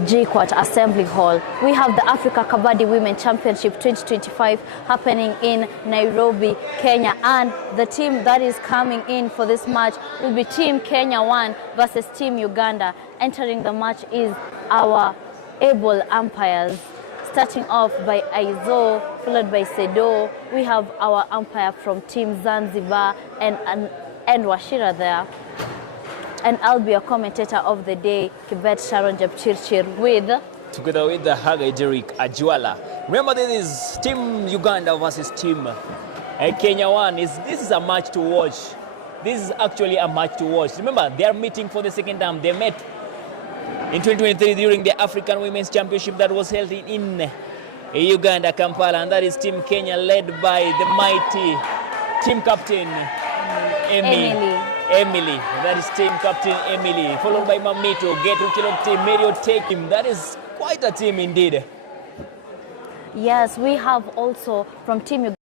JKUAT Assembly Hall. We have the Africa Kabaddi Women Championship 2025 happening in Nairobi, Kenya. And the team that is coming in for this match will be Team Kenya 1 versus Team Uganda. Entering the match is our able umpires. Starting off by Aizo, followed by Sedo. We have our umpire from Team Zanzibar and Washira there. And I'll be a commentator of the day, Kibet Sharon Jepchirchir, together with the Hagai Derek Ajwala. Remember, this is Team Uganda versus Team Kenya 1. This is a match to watch. This is actually a match to watch. Remember, they are meeting for the second time. They met in 2023 during the African Women's Championship that was held in Uganda, Kampala. And that is Team Kenya led by the mighty team captain, Emily. That is team captain Emily, followed by Mamito, Getruchilok team, Mario Takim. That is quite a team indeed. Yes, we have also from Team Uganda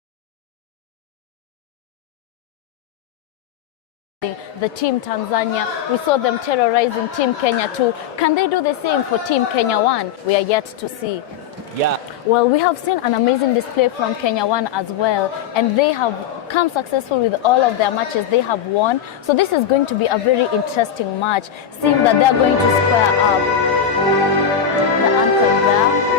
the Team Tanzania. We saw them terrorizing Team Kenya 2. Can they do the same for Team Kenya 1? We are yet to see. Yeah. Well, we have seen an amazing display from Kenya 1 as well, and they have come successful with all of their matches they have won. So this is going to be a very interesting match, seeing that they are going to square up. The anthem there.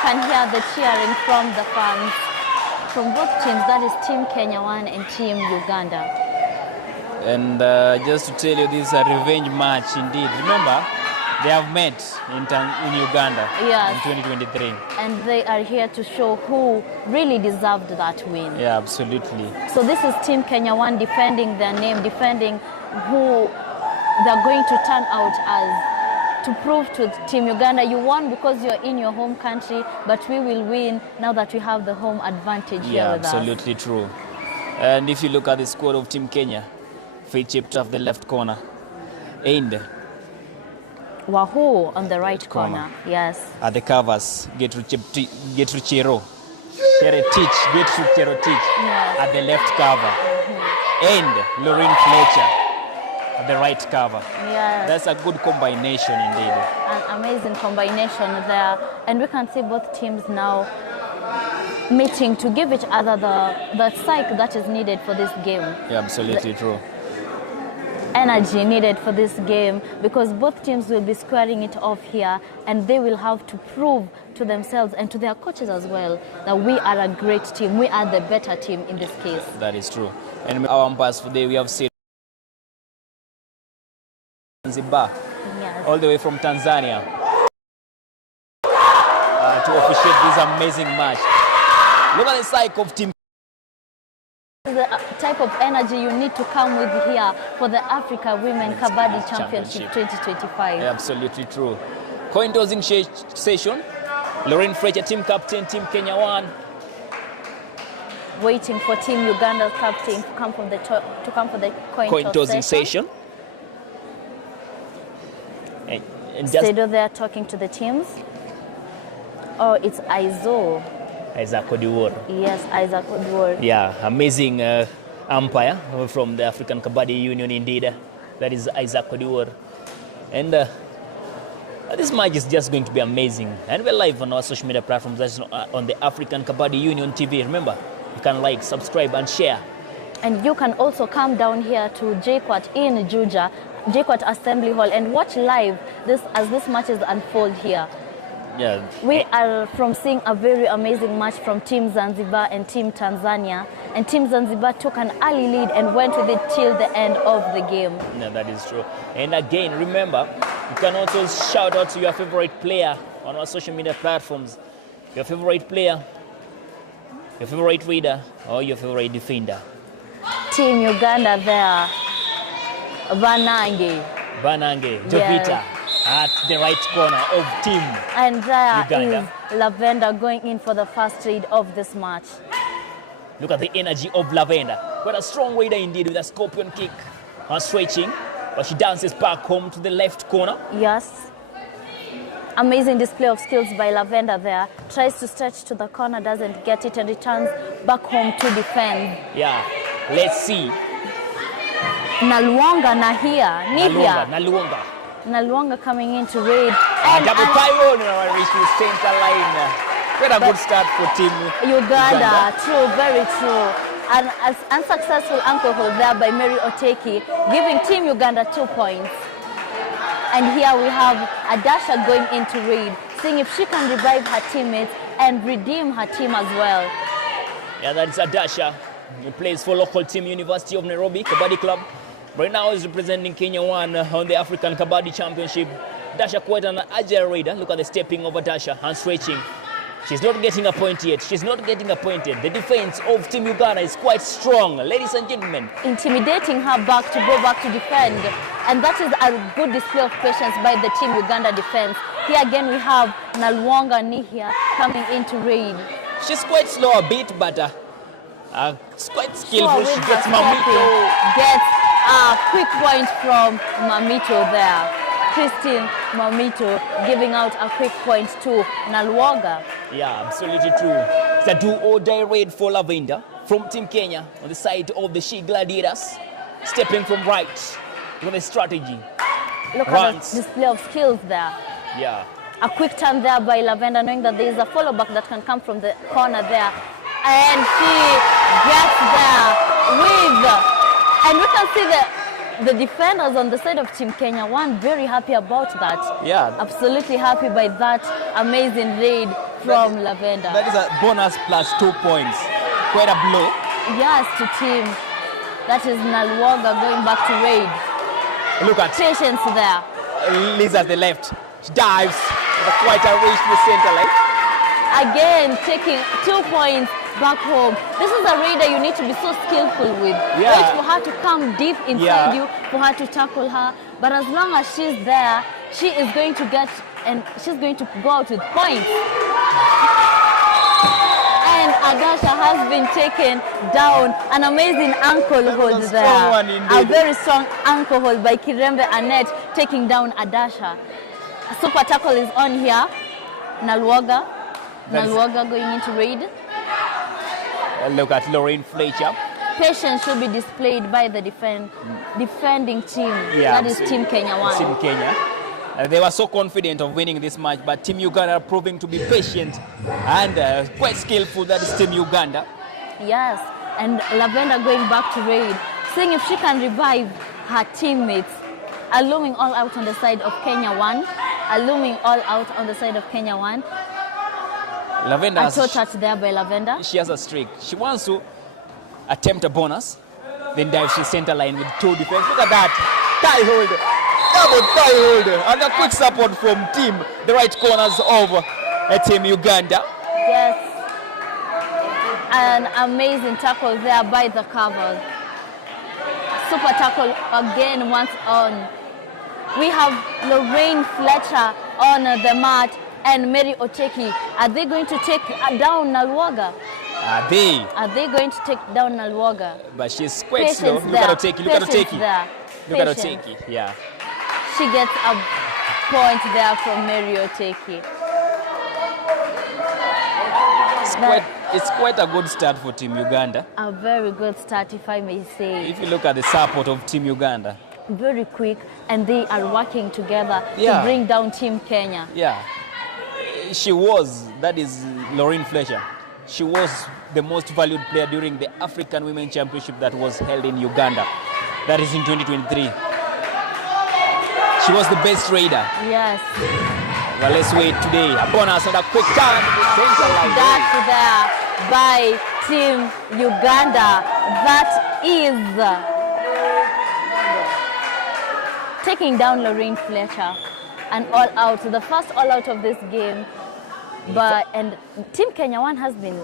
Can hear the cheering from the fans from both teams, that is Team Kenya 1 and Team Uganda. And just to tell you, this is a revenge match indeed. Remember, they have met in Uganda in 2023. And they are here to show who really deserved that win. Yeah, absolutely. So this is Team Kenya 1 defending their name, defending who they're going to turn out as, to prove to Team Uganda, you won because you're in your home country, but we will win now that we have the home advantage here with us. Yeah, absolutely true. And if you look at the squad of Team Kenya, Faith Cheptap the left corner, and Wahoo on the right corner. Yes. At the covers, Getruchero, Getruchero yes. At the left cover, and Lorraine Fletcher at the right cover. Yes. That's a good combination indeed. An amazing combination there. And we can see both teams now meeting to give each other the psyche that is needed for this game. Yeah, absolutely true. Energy needed for this game, because both teams will be squaring it off here, and they will have to prove to themselves and to their coaches as well that we are a great team. We are the better team in this case. That is true. And our umpires today, we have seen Zanzibar, yes. all the way from Tanzania, to officiate this amazing match. Look at the psyche of Team The type of energy you need to come with here for the Africa Women Kabaddi Championship 2025. Yeah, absolutely true. Coin tossing session. Lorraine Fletcher, team captain, Team Kenya 1. Waiting for Team Uganda captain to come for the coin tossing session. And Sedo there talking to the teams. Oh, it's Aizo. Isaac Odiwor. Yes, Isaac Odiwor. Yeah, amazing umpire from the African Kabaddi Union indeed. That is Isaac Odiwor. And this match is just going to be amazing. And we're live on our social media platforms. That's on the African Kabaddi Union TV. Remember, you can like, subscribe and share. And you can also come down here to JKUAT in Juja, JKUAT Assembly Hall, and watch live as this matches unfold here. Yeah. We are from seeing a very amazing match from Team Zanzibar and Team Tanzania. And Team Zanzibar took an early lead and went with it till the end of the game. Yeah, that is true. And again, remember, you can also shout out to your favorite player on our social media platforms. Your favorite player, your favorite reader, or your favorite defender. Team Uganda there. Banange, Jovita. Yes. At the right corner of Team and there Uganda. Is Lavender going in for the first read of this match. Look at the energy of Lavender. Quite a strong raider indeed with a scorpion kick and stretching, but she dances back home to the left corner. Yes. Amazing display of skills by Lavender there. Tries to stretch to the corner, doesn't get it, and returns back home to defend. Yeah, let's see. Naluanga Nihia. Naluanga coming in to raid. And double pylon reach to center line. Quite a good start for Team Uganda. True, very true. An unsuccessful ankle hold there by Mary Oteki, giving Team Uganda 2 points. And here we have Adasha going into raid, seeing if she can revive her teammates and redeem her team as well. Yeah, that's Adasha. He plays for local team University of Nairobi Kabaddi Club. Right now is representing Kenya 1 on the African Kabaddi Championship. Dasha quite an agile raider. Look at the stepping of Dasha and stretching. She's not getting a point yet. She's not getting appointed. The defense of Team Uganda is quite strong, ladies and gentlemen. Intimidating her back to go back to defend. And that is a good display of patience by the Team Uganda defense. Here again we have Nalwanga Nihia coming into raid. She's quite slow a bit, but it's quite skillful. She gets Mamito. Gets a quick point from Mamito there. Christine Mamito giving out a quick point to Nalwanga. Yeah, absolutely true. It's a do-or-die raid for Lavender from Team Kenya on the side of the She Gladiators. Stepping from right with a strategy. Look at the display of skills there. Yeah. A quick turn there by Lavender, knowing that there is a follow back that can come from the corner there. And she gets there with, and we can see the defenders on the side of Team Kenya 1 very happy about that. Yeah. Absolutely happy by that amazing raid from Lavender. That is a bonus plus 2 points. Quite a blow. Yes, to Team. That is Nalwaga going back to raid. Look at patience there. Lisa at the left. She dives with quite a reach to the center line. Again, taking 2 points back home. This is a raider you need to be so skillful with. Yeah. Wait for her to come deep inside you, for her to tackle her. But as long as she's there, she is going to get, and she's going to go out with points. And Adasha has been taken down. An amazing ankle hold there. A very strong ankle hold by Kirembe Annette taking down Adasha. A super tackle is on here. Nalwaga going into raid. Look at Lorraine Fletcher. Patience should be displayed by the defending team. Yeah, that is Team Kenya 1. Team Kenya. They were so confident of winning this match, but Team Uganda are proving to be patient and quite skillful. That is Team Uganda. Yes, and Lavender going back to raid, seeing if she can revive her teammates. Alluming all out on the side of Kenya 1. Alluming all out on the side of Kenya 1. Lavender a toe touch there by Lavender. She has a streak. She wants to attempt a bonus, then dive to center line with 2 defense. Look at that. Tie hold. Double tie hold. And a quick support from the right corners of Team Uganda. Yes. An amazing tackle there by the Cavs. Super tackle again once on. We have Lorraine Fletcher on the mat and Mary Oteki. Are they going to take down Nalwaga? Are they? Are they going to take down Nalwaga? But she's quite slow. Look at Oteki. Look at Oteki. Look at Oteki. Yeah. She gets a point there from Mary Oteki. It's quite a good start for Team Uganda. A very good start, if I may say. If you look at the support of Team Uganda. Very quick, and they are working together to bring down Team Kenya. Yeah. That is Lorraine Fletcher. She was the most valued player during the African Women Championship that was held in Uganda. That is in 2023. She was the best raider. Yes. Well, let's wait today. A bonus and a quick turn. That's there by Team Uganda. That is taking down Lorraine Fletcher. An all-out, the first all-out of this game. And Team Kenya 1 has been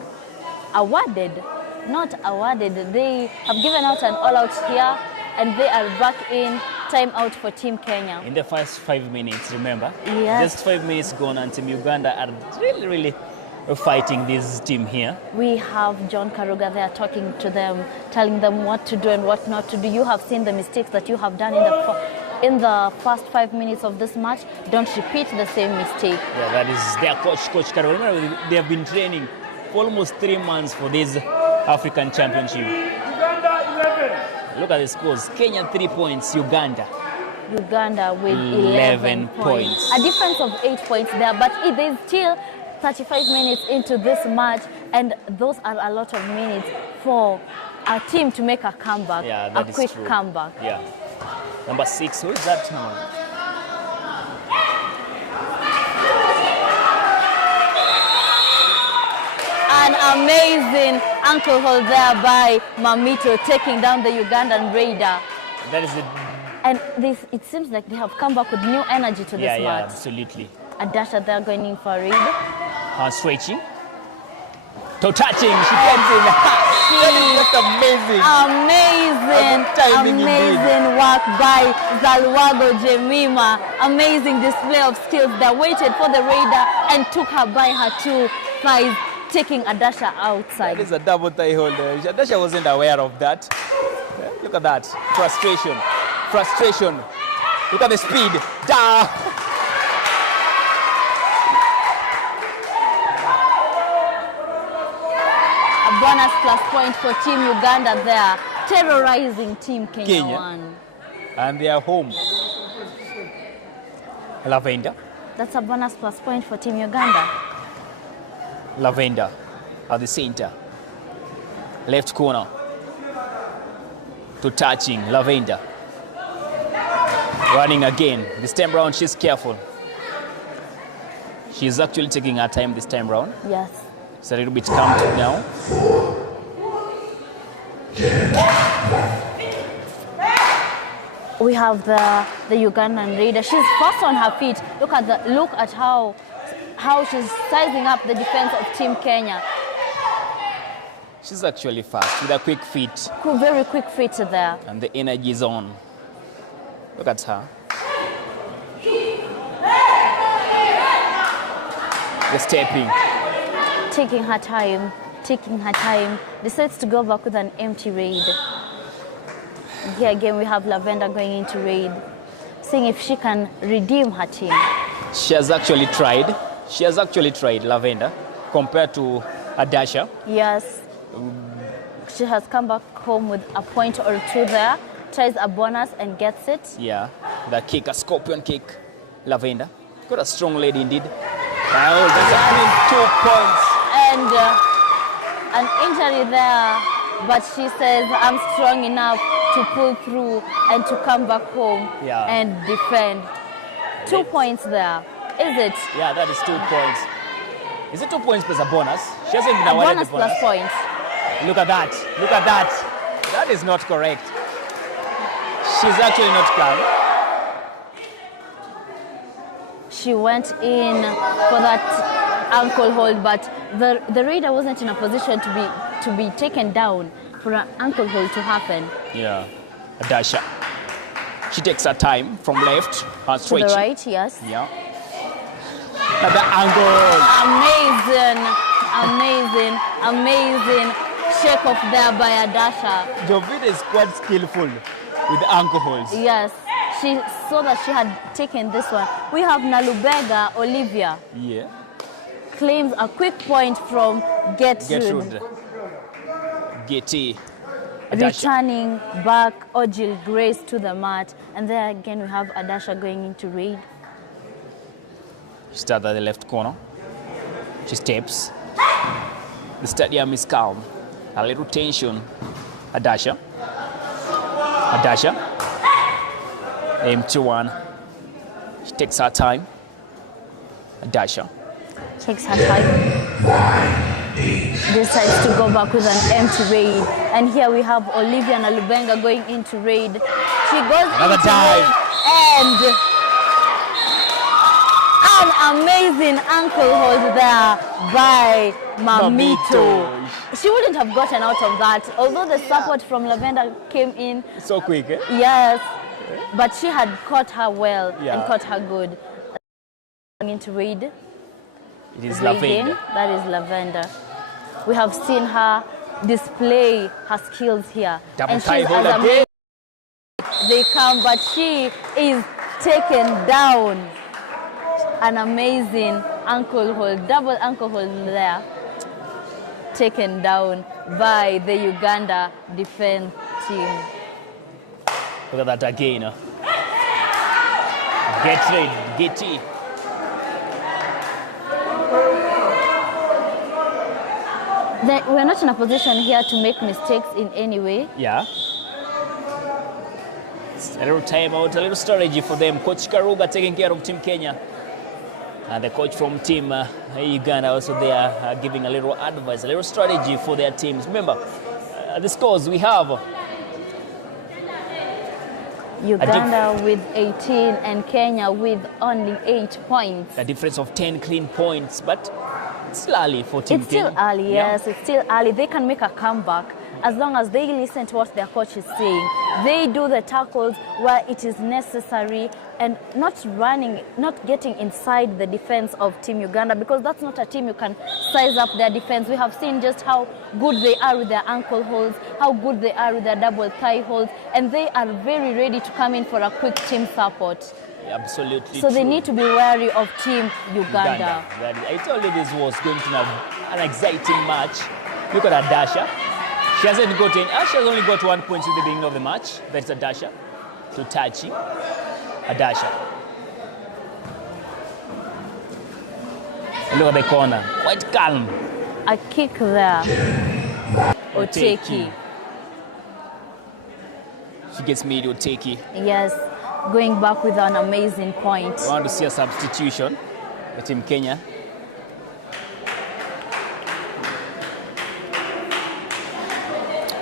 awarded, not awarded. They have given out an all-out here, and they are back in timeout for Team Kenya. In the first 5 minutes, remember? Yes. Just 5 minutes gone, and Team Uganda are really fighting this team here. We have John Karuga there talking to them, telling them what to do and what not to do. You have seen the mistakes that you have done in the first 5 minutes of this match. Don't repeat the same mistake. Yeah, that is their Coach Karuga. Remember, they have been training for almost 3 months for this African Championship. Look at the scores. Kenya 3 points, Uganda with 11 points. A difference of 8 points there, but it is still 35 minutes into this match, and those are a lot of minutes for a team to make a comeback, a quick comeback. Yeah. Number 6, who is that now? An amazing ankle hold there by Mamito, taking down the Ugandan raider. That is it. And it seems like they have come back with new energy to this match. Yeah, absolutely. A dasher there going in for a raid. Stretching. Toe touching. She gets in. That's amazing. Amazing work by Zalwago Jemima. Amazing display of skills that waited for the raider and took her by her 2 thighs, taking Adasha outside. That is a double thigh holder. Adasha wasn't aware of that. Look at that. Frustration. Look at the speed. A bonus plus point for Team Uganda there, terrorizing Team Kenya 1. And they are home. Lavender. That's a bonus plus point for Team Uganda. Lavender at the center. Left corner. To touching. Lavender. Running again. This time round, she's careful. She's actually taking her time this time round. Yes. It's a little bit calm now. We have the Ugandan raider. She's fast on her feet. Look at how she's sizing up the defense of Team Kenya. She's actually fast with a quick feet. Very quick feet there. And the energy is on. Look at her. The stepping. Taking her time. Decides to go back with an empty raid. Here again we have Lavender going into raid, seeing if she can redeem her team. She has actually tried, Lavender, compared to Adasha. Yes. She has come back home with a point or 2 there, tries a bonus and gets it. Yeah, the kick, a scorpion kick. Lavender. Got a strong lady indeed. Oh, that's a clean 2 points. And an injury there, but she says, I'm strong enough to pull through and to come back home and defend. 2 points there, is it? Yeah, that is 2 points. Is it 2 points plus a bonus? She hasn't been awarded bonus the bonus. Plus points. Look at that. That is not correct. She's actually not calm. She went in for that ankle hold, but the raider wasn't in a position to be taken down for an ankle hold to happen. Yeah. Adasha. She takes her time from left, To straight. the right, yes. Yeah. Another angle. Amazing shake off there by Adasha. Jovita is quite skillful with the ankle holds. Yes, she saw that she had taken this one. We have Nalubega Olivia. Yeah. Claims a quick point from Gertrude. Getty. Returning back Ojil Grace to the mat. And there again we have Adasha going into raid. She starts at the left corner. She steps. The stadium is calm. A little tension. Adasha. Aim to one. She takes her time. Adasha. Takes her time. Decides to go back with an empty raid. And here we have Olivia Nalubenga going into raid. She goes Another into dive. raid and an amazing ankle hold there by Mamito. She wouldn't have gotten out of that, although the support from Lavender came in. So quick, eh? Yes, but she had caught her well and caught her good. Into raid. It is Raiding, Lavender. that is Lavender. We have seen her display her skills here. Double and tie she's hold as again. amazing as they come, but she is taken down. An amazing ankle hold, double ankle hold there. Taken down by the Uganda defense team. Look at that again. Getty. We're not in a position here to make mistakes in any way. Yeah. It's a little timeout, a little strategy for them. Coach Karuga taking care of Team Kenya. And the coach from Team Uganda also there giving a little advice, a little strategy for their teams. Remember, the scores we have. Uganda with 18 and Kenya with only 8 points. A difference of 10 clean points, but it's still early for Team It's Kenya. still early, yes, it's still early. They can make a comeback as long as they listen to what their coach is saying. They do the tackles where it is necessary and not running, not getting inside the defense of Team Uganda, because that's not a team you can size up their defense. We have seen just how good they are with their ankle holds, how good they are with their double thigh holds, and they are very ready to come in for a quick team support. Absolutely. So they true. need to be wary of Team Uganda. I told you this was going to be an exciting match. Look at Adasha. She has only got 1 point in the beginning of the match. That's Adasha. To Tachi. Adasha. Look at the corner. Quite calm. A kick there. Oteki. She gets made Oteki. Yes, going back with an amazing point. I want to see a substitution for Team Kenya.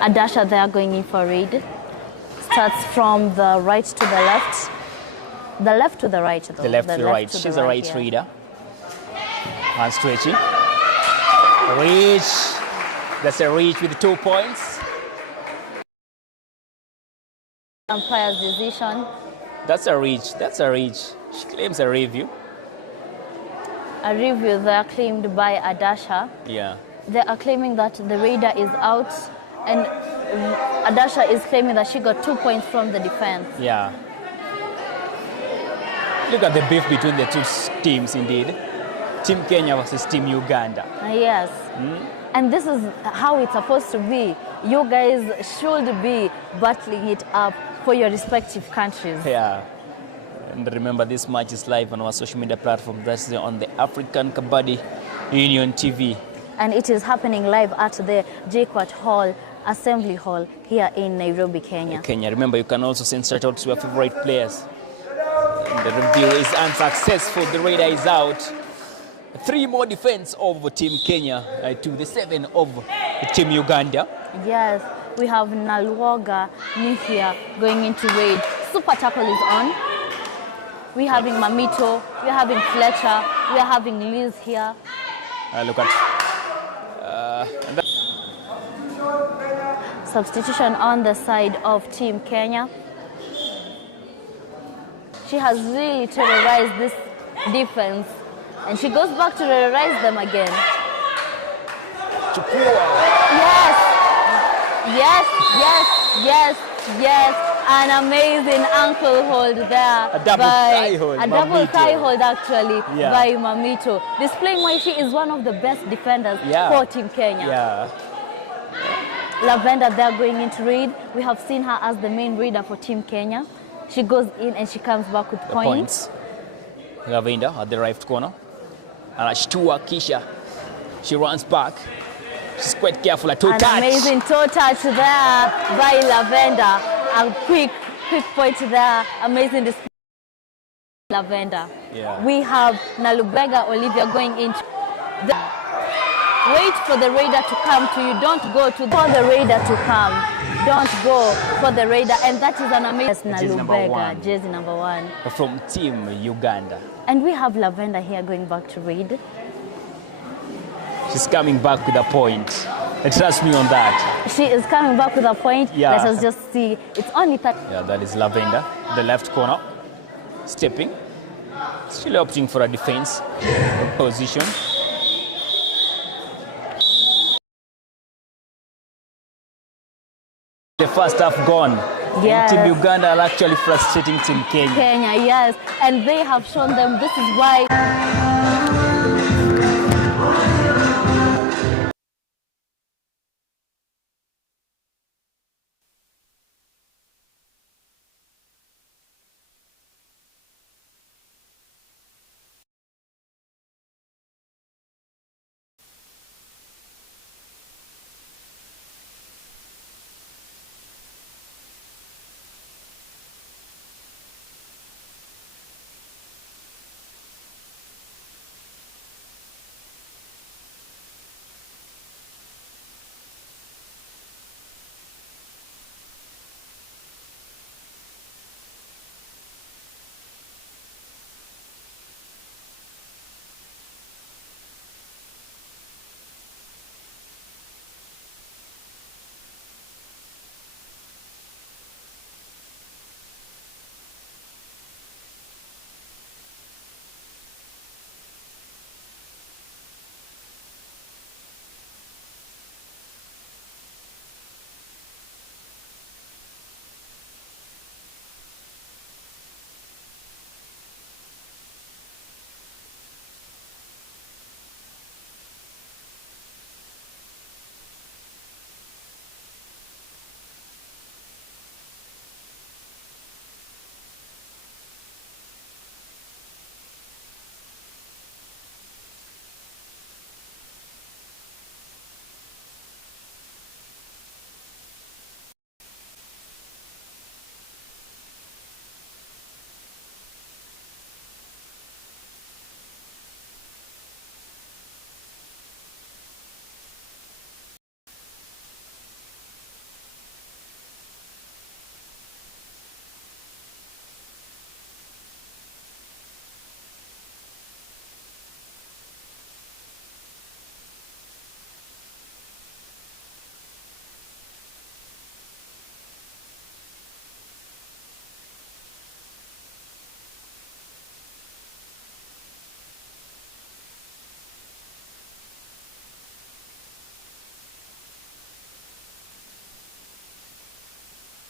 Adasha there going in for raid. Starts from the right to the left. The left to the right, though. The left to the right. to She's the a right yeah. reader. And stretching. Reach. That's a reach with 2 points. Umpire's decision. That's a reach. That's a reach. She claims a review. A review there claimed by Adasha. Yeah. They are claiming that the raider is out, and Adasha is claiming that she got 2 points from the defense. Yeah. Look at the beef between the two teams, indeed. Team Kenya versus Team Uganda. Yes. And this is how it's supposed to be. You guys should be battling it up for your respective countries. Yeah. And remember, this match is live on our social media platform. That's on the African Kabaddi Union TV. And it is happening live at the JKUAT Hall, Assembly Hall, here in Nairobi, Kenya. Remember, you can also send shout out to your favorite players. And the review is unsuccessful. The radar is out. 3 more defense of Team Kenya to the 7 of Team Uganda. Yes, we have Nalwoga Nihia going into raid. Super tackle is on. We're having Mamito, we're having Fletcher, we're having Liz here. Look at Substitution on the side of Team Kenya. She has really terrorized this defense, and she goes back to terrorize them again. Yes, yes, yes, yes, yes. An amazing ankle hold there. A double thigh hold. A double thigh hold actually by Mamito. Displaying why she is one of the best defenders for Team Kenya. Yeah. Lavender there going into read. We have seen her as the main reader for Team Kenya. She goes in and she comes back with points. Lavender at the right corner. And Ashtua Kisha. She runs back. She's quite careful. A toe touch. An amazing toe touch there by Lavender. A quick point there. Amazing display. Lavender. Yeah. We have Nalubega Olivia going into the wait for the raider to come to you. Don't go for the raider to come. Don't go for the raider. And that is an amazing Nalubega, jersey number 1. From Team Uganda. And we have Lavender here going back to read. She's coming back with a point. Trust me on that. She is coming back with a point. Yeah. Let us just see. It's only 30. Yeah, that is Lavender, the left corner. Stepping. Still opting for a defense position. The first half gone. Yes. Team Uganda are actually frustrating Team Kenya. Yes. And they have shown them this is why.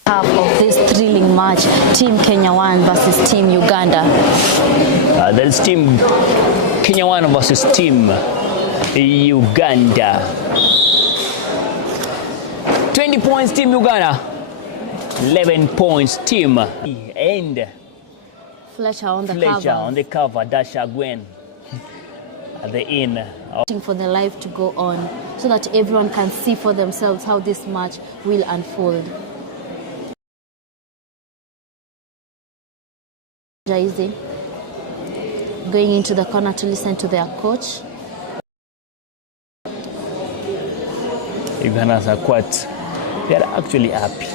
Half of this thrilling match, Team Kenya 1 versus Team Uganda. That is Team Kenya 1 versus Team Uganda. 20 points Team Uganda, 11 points Team and Fletcher on the Fletcher cover. on the cover, Dasha Gwen at the end. Waiting for the live to go on so that everyone can see for themselves how this match will unfold. Going into the corner to listen to their coach. Ugandans are quite, they are actually happy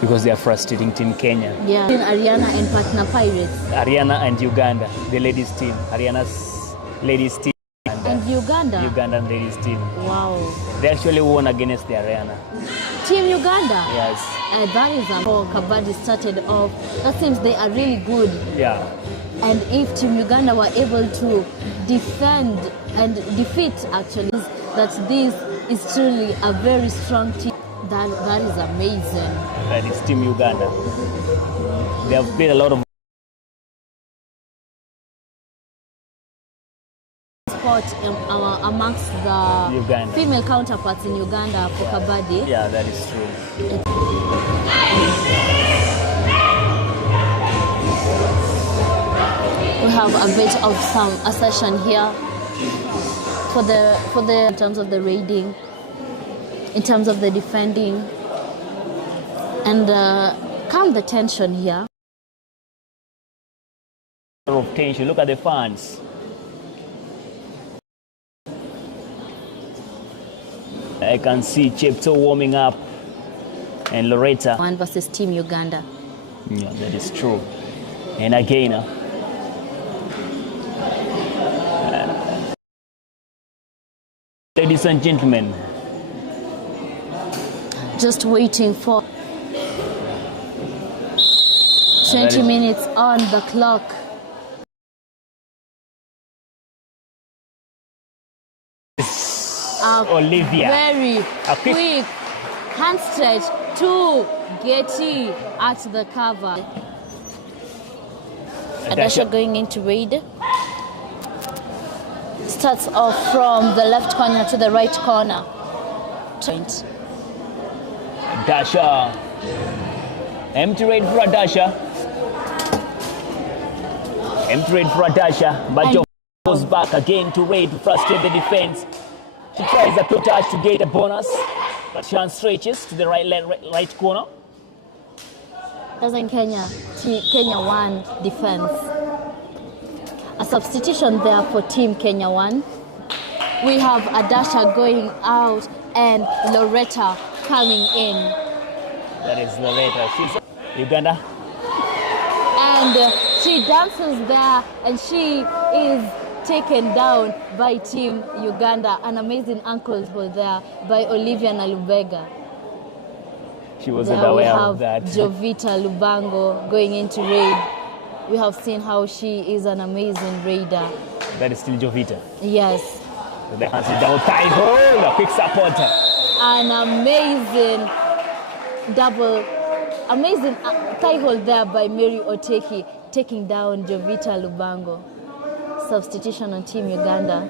because they are frustrating Team Kenya. Yeah, Ariana and partner Pirates. Ariana and Uganda, the ladies team. Ariana's ladies team. And Uganda? Ugandan ladies team. Wow. They actually won against the Ariana. Team Uganda? Yes. That is how Kabaddi started off. That seems they are really good. Yeah. And if Team Uganda were able to defend and defeat, actually, that this is truly a very strong team. That is amazing. That is Team Uganda. They have played a lot of sport amongst the Uganda. female counterparts in Uganda for Kabaddi. Yeah, that is true. We have a bit of a session here for the in terms of the raiding, in terms of the defending, and calm the tension here. Of tension. Look at the fans. I can see Chepto warming up and Loretta. One versus Team Uganda. Yeah, that is true. And again, ladies and gentlemen, just waiting for 20 minutes on the clock. Olivia. Very quick hand stretch to Getty at the cover. Adasha going into raid. Starts off from the left corner to the right corner. Dasha. Empty raid for Adasha. Empty raid for Adasha. But Joe goes back again to raid to frustrate the defense. She tries a toe touch to get a bonus, but she stretches to the right corner. That's in Kenya 1 defense. A substitution there for Team Kenya 1. We have Adasha going out and Loretta coming in. That is Loretta. She's Uganda. And she dances there and she is taken down by Team Uganda. An amazing ankle hold there by Olivia Nalubega. She wasn't aware of that. Jovita Lubango going into raid. We have seen how she is an amazing raider. That is still Jovita. Yes. So the hands is down tight hold, a quick support. An amazing thigh hold there by Mary Oteki, taking down Jovita Lubango. Substitution on Team Uganda.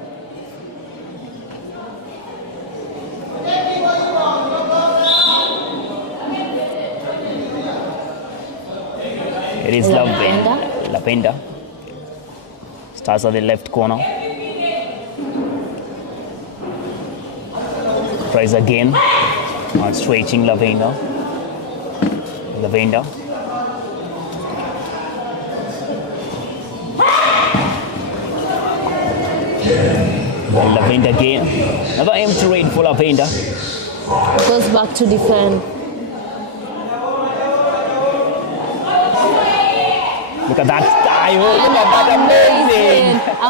It is Lavenda. Starts at the left corner. Tries again. On stretching Lavenda. Lavenda again. Another empty raid for Lavenda. Goes back to defend. Look at that style. Look at that.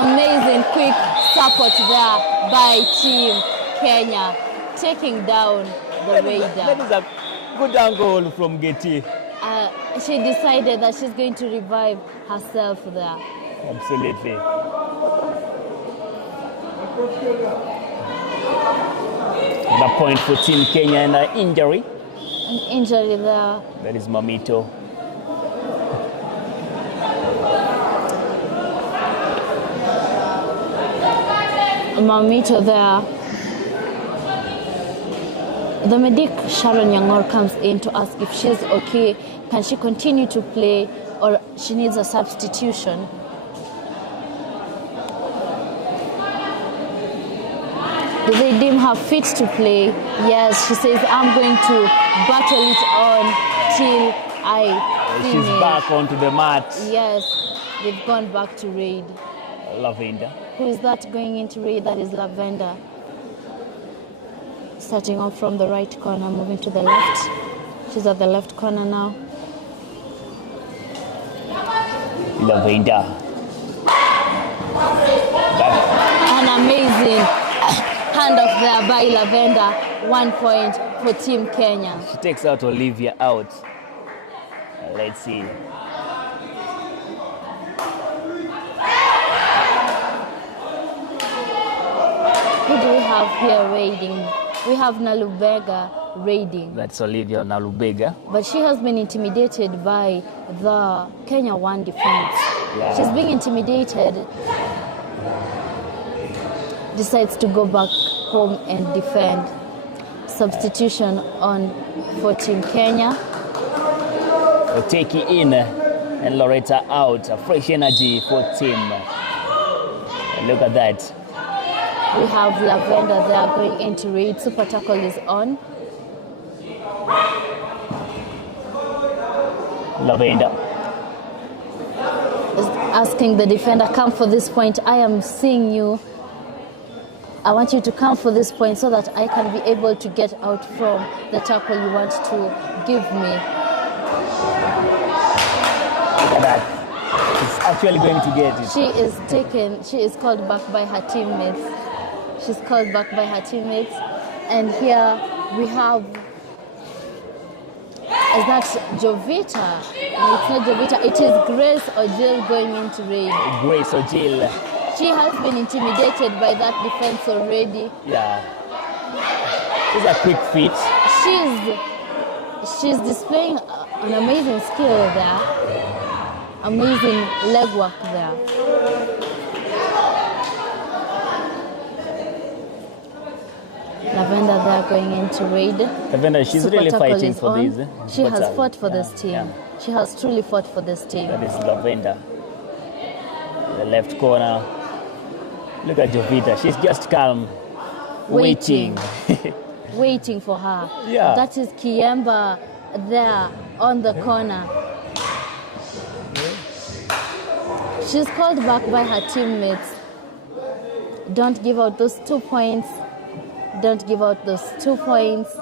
Amazing quick support there by Team Kenya, taking down the raider. That is a good angle from Getty. She decided that she's going to revive herself there. Absolutely. The point for Team Kenya and an injury. An injury there. That is Mamito. Mamito there. The medic Sharon Yangor comes in to ask if she's okay. Can she continue to play or she needs a substitution? Do they deem her fit to play? Yes, she says, I'm going to battle it on till I finish. She's back onto the mat. Yes, they've gone back to raid. Lavenda. Who is that going into raid? That is Lavenda. Starting off from the right corner, moving to the left. She's at the left corner now. Lavenda. An An amazing handoff there by Lavender. 1 point for Team Kenya. She takes out Olivia out. Let's see. Who do we have here raiding? We have Nalubega raiding. That's Olivia Nalubega. But she has been intimidated by the Kenya 1 defense. Yeah. She's being intimidated. Decides to go back home and defend. Substitution on for Team Kenya. Oteki in and Loretta out. A fresh energy for Team. Look at that. We have Lavender there going into raid. Super tackle is on. Lavender Is asking the defender, come for this point. I am seeing you. I want you to come for this point so that I can be able to get out from the tackle you want to give me. Look at that. She's actually going to get it. She is called back by her teammates. She's called back by her teammates. And here we have, is that Jovita? No, it's not Jovita, it is Grace Ojil going into raid. Grace Ojil. She has been intimidated by that defense already. Yeah. She's a quick feet. She's displaying an amazing skill there. Amazing leg work there. Lavender there going into raid. Lavender, she's Super really tackle fighting is for on. this. She What's has up? fought for this team. Yeah. She has truly fought for this team. That is Lavender. The left corner. Look at Jovita. She's just calm. Waiting. Waiting for her. Yeah. That is Kiemba there on the corner. She's called back by her teammates. Don't give out those 2 points. Don't give out those 2 points.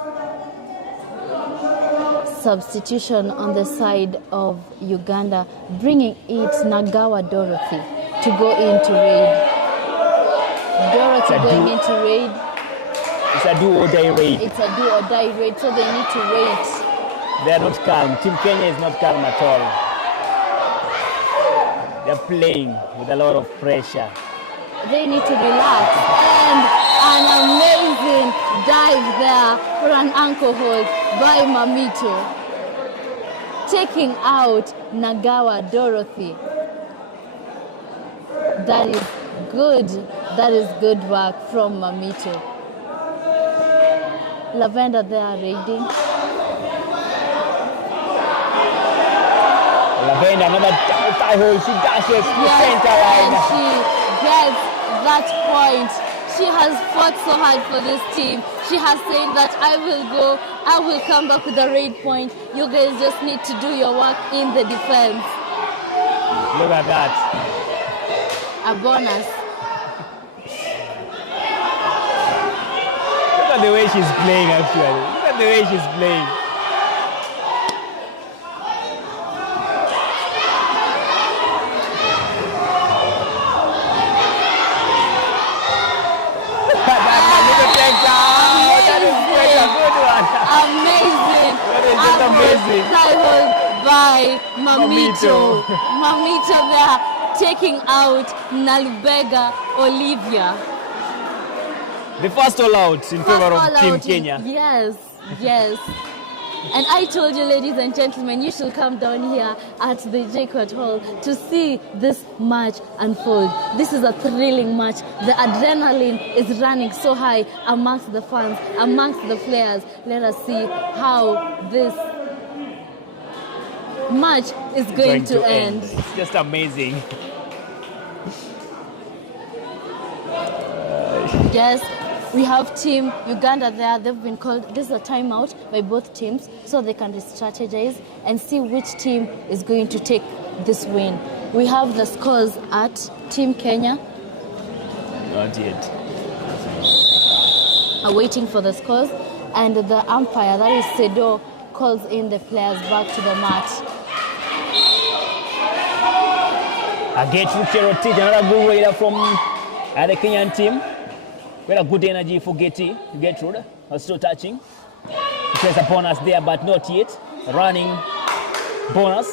Substitution on the side of Uganda, bringing it Nagawa Dorothy to go into raid. Dorothy going into raid. It's a do or die raid. It's a do or die raid, so they need to wait. They are not calm. Team Kenya is not calm at all. They're playing with a lot of pressure. They need to relax. And an amazing dive there for an ankle hold by Mamito, taking out Nagawa Dorothy. That is good. That is good work from Mamito. Lavender there raiding. Lavender, another tie hold. She dashes to the center And line. she gets that point. She has fought so hard for this team. She has said that I will come back with a raid point. You guys just need to do your work in the defense. Look at that. A bonus. Look at the way she's playing, actually. Look at the way she's playing. Amazing. Titled by Mamito. Mamito there taking out Nalubega Olivia. The first all out in favor All of Team out. Kenya. Yes, yes. And I told you, ladies and gentlemen, you should come down here at the Jacob Hall to see this match unfold. This is a thrilling match. The adrenaline is running so high amongst the fans, amongst the players. Let us see how this match is going to end. It's just amazing. Yes, we have Team Uganda there. They've been called. This is a timeout by both teams so they can strategize and see which team is going to take this win. We have the scores at Team Kenya. Not yet. Are waiting for the scores, and the umpire, that is Sedo, calls in the players back to the match. Again, another good raider from And the Kenyan team, with a good energy for Gertrude, still touching. There's a bonus there, but not yet. Running bonus,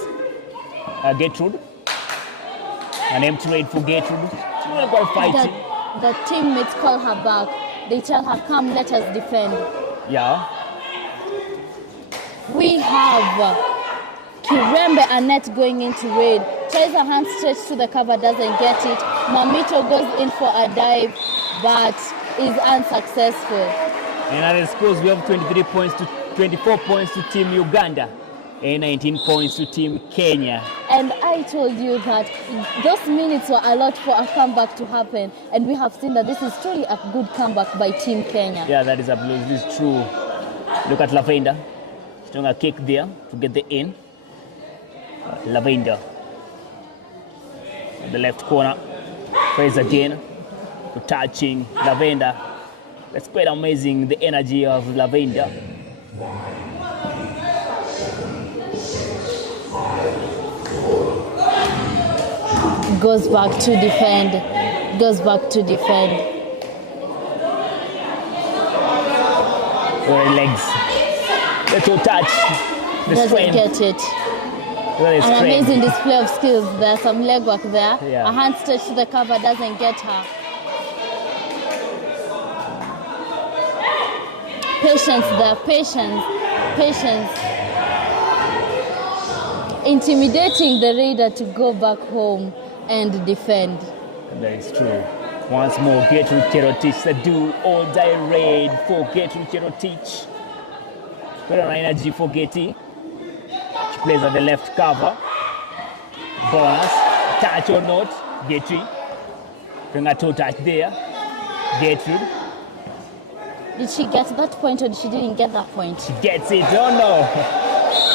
Gertrude. An empty raid for Gertrude. Fighting. The teammates call her back. They tell her, come, let us defend. Yeah. We have Kirembe Annette going into raid. Tries a hand stretch to the cover, doesn't get it. Mamito goes in for a dive, but is unsuccessful. In other scores, we have 23 points to 24 points to Team Uganda and 19 points to Team Kenya. And I told you that those minutes were a lot for a comeback to happen, and we have seen that this is truly a good comeback by Team Kenya. Yeah, that is absolutely true. Look at Lavender. She's doing a kick there to get the in. Lavender. In the left corner. Praise again. To touching Lavender. That's quite amazing, the energy of Lavender. Goes back to defend. Goes back to defend. Legs. Little touch. The Doesn't strength. get it. An amazing display of skills. There's some leg work there. Yeah. A hand stretch to the cover doesn't get her. Patience there, patience. Intimidating the raider to go back home and defend. That is true. Once more, Gertrude Cherotich, the do all day raid for Gertrude Cherotich. Put on energy for Getty. She plays on the left cover. Bonus, touch or not, Getty. Bring a toe touch there. Gertrude. Did she get that point or she didn't get that point? She gets it, oh no.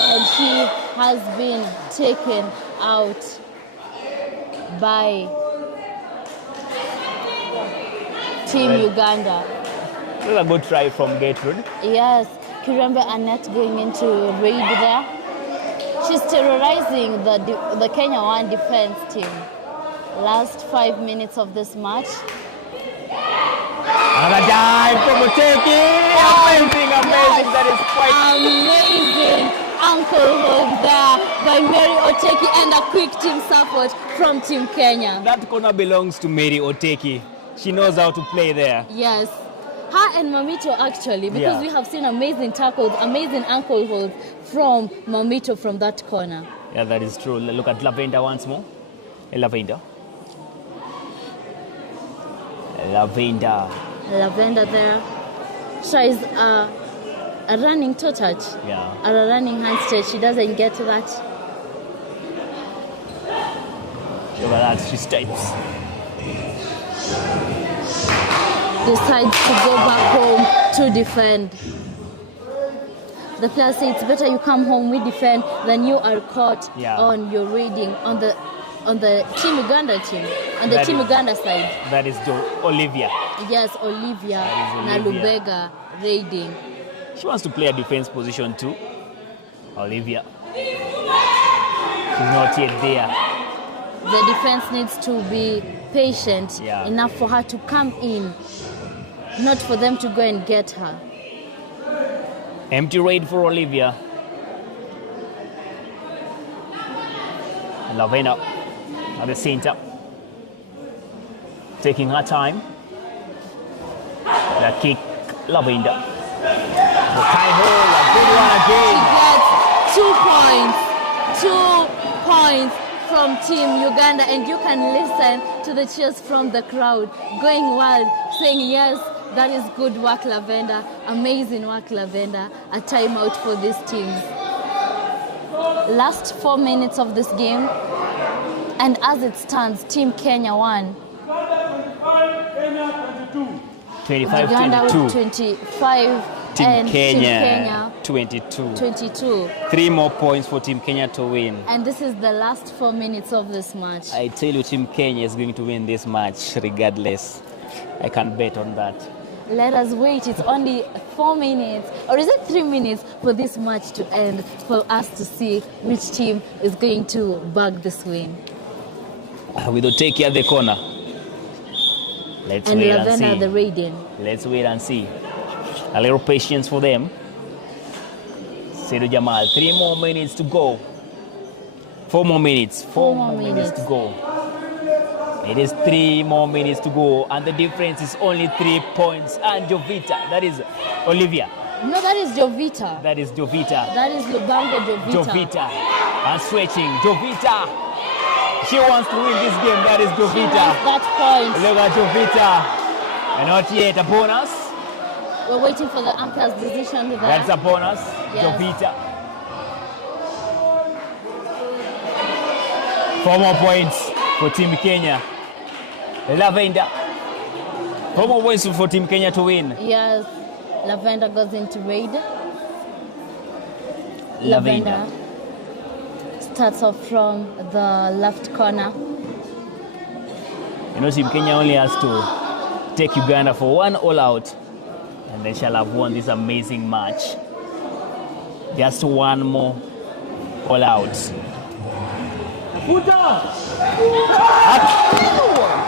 And she has been taken out by Team Uganda. This is a good try from Gertrude. Yes, Kirembe Annette going into raid there. She's terrorizing the Kenya 1 defense team. Last 5 minutes of this match. Another dive from Oteki. Amazing, that is quite amazing. Ankle hold there by Mary Oteki and a quick team support from Team Kenya. That corner belongs to Mary Oteki. She knows how to play there. Yes. Her and Mamito actually, because we have seen amazing tackles, amazing ankle holds from Mamito from that corner. Yeah, that is true. Look at Lavender once more. Lavender. Lavender there tries a running toe touch. Yeah. A running hand stretch. She doesn't get that. Look at that, she steps. Decides to go back home to defend. The player says it's better you come home, we defend, than you are caught on your raiding on the Team Uganda team, on the Team Uganda side. That is Olivia. Yes, Olivia Nalubega raiding. She wants to play a defense position too. Olivia. She's not yet there. The defense needs to be patient enough for her to come in, not for them to go and get her. Empty raid for Olivia. Lavender at the center. Taking her time. The kick, Lavender. The tie hold, a good one again. She gets 2 points. 2 points from Team Uganda, and you can listen to the cheers from the crowd going wild, saying yes, that is good work, Lavender. Amazing work, Lavender. A timeout for these teams. Last 4 minutes of this game, and as it stands, Team Kenya won. 25-22. 25 Team and Kenya, Team Kenya 22. 3 more points for Team Kenya to win. And this is the last 4 minutes of this match. I tell you, Team Kenya is going to win this match regardless. I can bet on that. Let us wait. It's only 4 minutes, or is it 3 minutes for this match to end, for us to see which team is going to bag this win. With Oteki at the corner. Let's And wait and Lavender see. the Raiden. Let's wait and see. A little patience for them. Seydou Jamal, 3 more minutes to go. 4 more minutes. 4 more minutes to go. It is 3 more minutes to go, and the difference is only 3 points. And Jovita, that is Olivia. No, that is Jovita. That is Jovita. That is Lubango Jovita. Jovita. And stretching. Jovita. She wants to win this game. That is She Jovita. wants that point. Look at Jovita. And not yet. A bonus. We're waiting for the umpire's decision there. That's a bonus. Yes. Jovita. 4 more points for Team Kenya. Lavender. 4 more points for Team Kenya to win. Yes. Lavender goes into raid. Lavender. Starts off from the left corner. You know, Team Kenya only has to take Uganda for 1 all-out, and they shall have won this amazing match. Just 1 more all-out.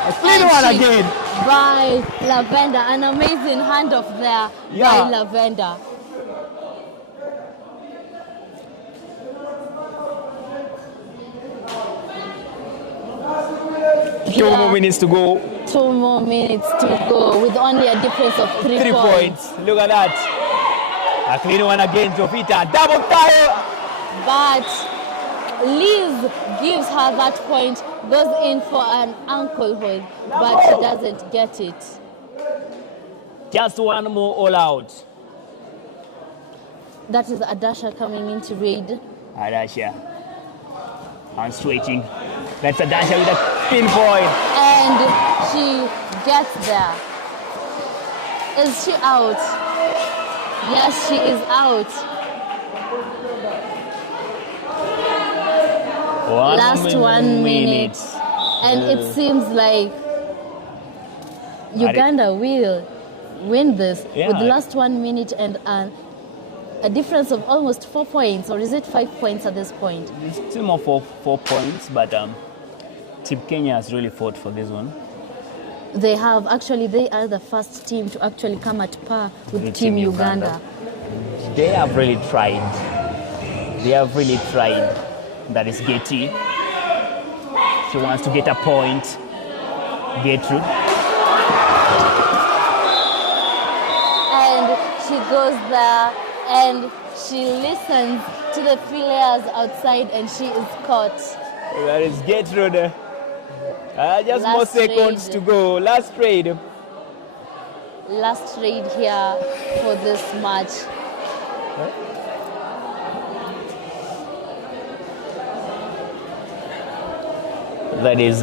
A clean one again. By Lavender. An amazing handoff there by Lavender. Two more minutes to go. 2 more minutes to go with only a difference of 3 points. Look at that. A clean one again, Jovita. Double tire. But Liz gives her that point, goes in for an ankle hold, but she doesn't get it. Just 1 more all out. That is Adasha coming into raid. Adasha. And stretching. That's Adasha with a pinpoint. And she gets there. Is she out? Yes, she is out. Last 1 minute. And it seems like Uganda will win this with the last 1 minute and a difference of almost 4 points, or is it 5 points at this point? It's still more 4 points, but Team Kenya has really fought for this one. They have. Actually, they are the first team to actually come at par with Team Uganda. They have really tried. That is Getty. She wants to get a point. Gertrude. And she goes there and she listens to the players outside and she is caught. That is Gertrude. Just Last more seconds trade. to go. Last trade. Last trade here for this match. That is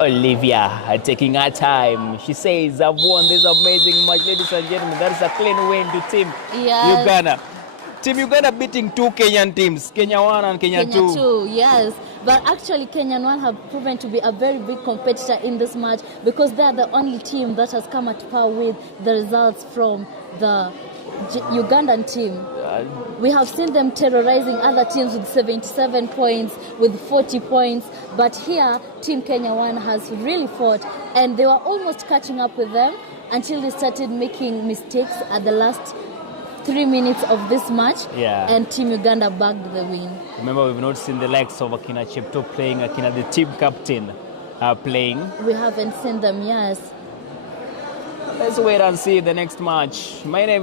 Olivia taking her time. She says, I've won this amazing match. Ladies and gentlemen, that is a clean win to Team Uganda. Team Uganda beating 2 Kenyan teams, Kenya 1 and Kenya 2. Kenya 2, yes. But actually, Kenya 1 have proven to be a very big competitor in this match because they are the only team that has come at par with the results from the Ugandan team. We have seen them terrorizing other teams with 77 points, with 40 points. But here, Team Kenya 1 has really fought, and they were almost catching up with them until they started making mistakes at the last 3 minutes of this match, and Team Uganda bagged the win. Remember, we've not seen the likes of Akina Chepto playing, Akina the team captain playing. We haven't seen them, yes. Let's wait and see the next match. My name